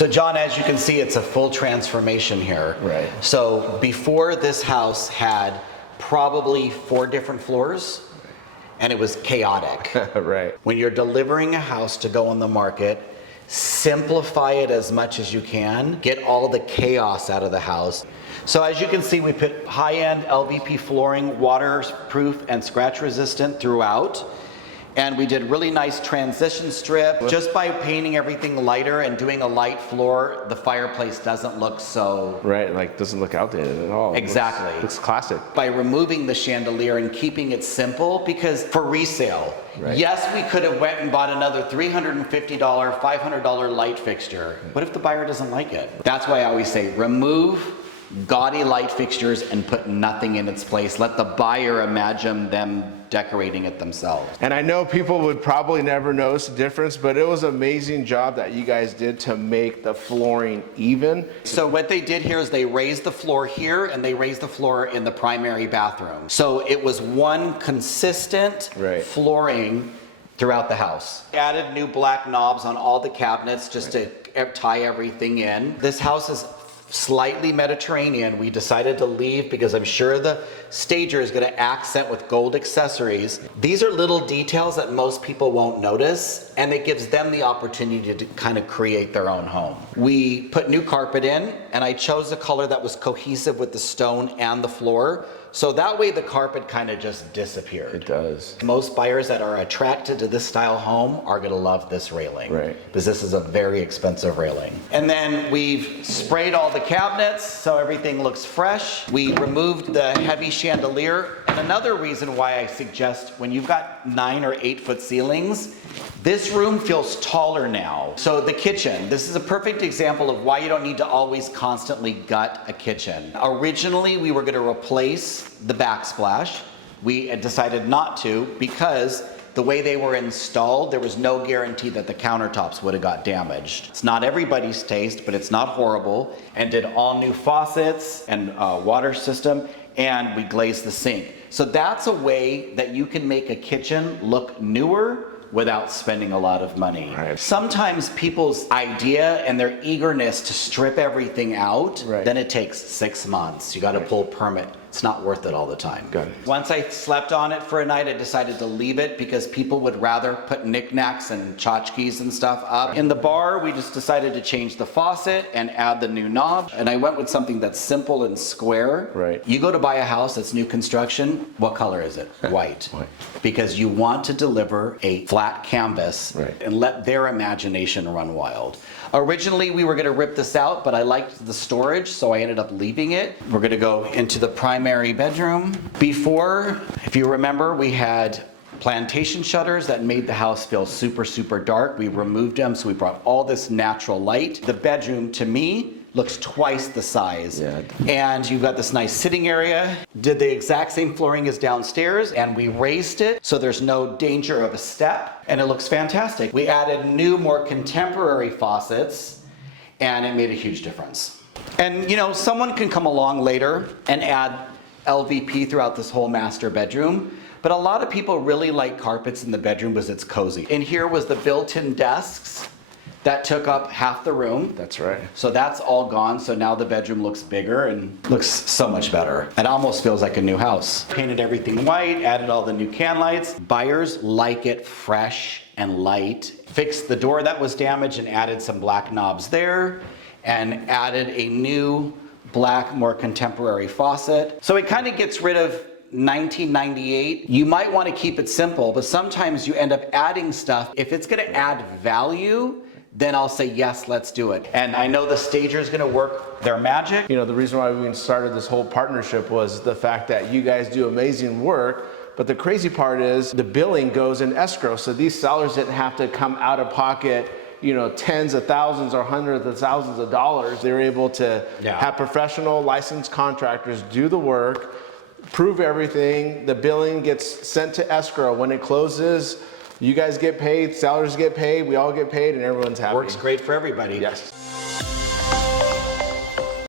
So John, as you can see, it's a full transformation here. Right. So before, this house had probably 4 different floors, and it was chaotic. Right. When you're delivering a house to go on the market, simplify it as much as you can, get all the chaos out of the house. So as you can see, we put high-end LVP flooring, waterproof and scratch resistant throughout. And we did really nice transition strip. Just by painting everything lighter and doing a light floor, the fireplace doesn't look so... Right, like doesn't look outdated at all. Exactly. Looks classic. By removing the chandelier and keeping it simple, because for resale, right. Yes, we could have went and bought another $350, $500 light fixture. What if the buyer doesn't like it? That's why I always say, remove gaudy light fixtures and put nothing in its place. Let the buyer imagine them decorating it themselves. And I know people would probably never notice the difference, but it was an amazing job that you guys did to make the flooring even. So what they did here is they raised the floor here and they raised the floor in the primary bathroom. So it was one consistent flooring throughout the house. Added new black knobs on all the cabinets just to tie everything in. This house is slightly Mediterranean. We decided to leave because I'm sure the stager is going to accent with gold accessories. These are little details that most people won't notice, and it gives them the opportunity to kind of create their own home. We put new carpet in, and I chose a color that was cohesive with the stone and the floor. So that way the carpet kind of just disappeared. It does. Most buyers that are attracted to this style home are going to love this railing. Right. Because this is a very expensive railing. And then we've sprayed all the cabinets so everything looks fresh. We removed the heavy chandelier. And another reason why I suggest when you've got 9 or 8 foot ceilings, this room feels taller now. So the kitchen, this is a perfect example of why you don't need to always constantly gut a kitchen. Originally, we were going to replace the backsplash. We had decided not to because the way they were installed, there was no guarantee that the countertops would have got damaged. It's not everybody's taste, but it's not horrible. And did all new faucets and water system, and we glazed the sink. So that's a way that you can make a kitchen look newer without spending a lot of money. Right. Sometimes people's idea and their eagerness to strip everything out, then it takes 6 months. You got to pull a permit. It's not worth it all the time. Got it. Once I slept on it for a night, I decided to leave it because people would rather put knickknacks and tchotchkes and stuff up. In the bar, we just decided to change the faucet and add the new knob. And I went with something that's simple and square. Right. You go to buy a house that's new construction, what color is it? White. White. Because you want to deliver a flat canvas and let their imagination run wild. Originally, we were going to rip this out, but I liked the storage, so I ended up leaving it. We're going to go into the primary bedroom. Before, if you remember, we had plantation shutters that made the house feel super, super dark. We removed them, so we brought all this natural light. The bedroom, to me, looks twice the size. Yeah. And you've got this nice sitting area. Did the exact same flooring as downstairs, and we raised it so there's no danger of a step, and it looks fantastic. We added new, more contemporary faucets, and it made a huge difference. And you know, someone can come along later and add LVP throughout this whole master bedroom, but a lot of people really like carpets in the bedroom because it's cozy. And here was the built-in desks that took up half the room. That's right. So that's all gone, so now the bedroom looks bigger and looks so much better. It almost feels like a new house. Painted everything white, added all the new can lights. Buyers like it fresh and light. Fixed the door that was damaged and added some black knobs there, and added a new black, more contemporary faucet. So it kind of gets rid of 1998. You might want to keep it simple, but sometimes you end up adding stuff. If it's going to add value, then I'll say, yes, let's do it. And I know the stager is going to work their magic. You know, the reason why we started this whole partnership was the fact that you guys do amazing work, but the crazy part is the billing goes in escrow, so these sellers didn't have to come out of pocket, you know, tens of thousands or hundreds of thousands of dollars. They were able to have professional licensed contractors do the work, prove everything, the billing gets sent to escrow. When it closes, you guys get paid, sellers get paid, we all get paid, and everyone's happy. Works great for everybody. Yes.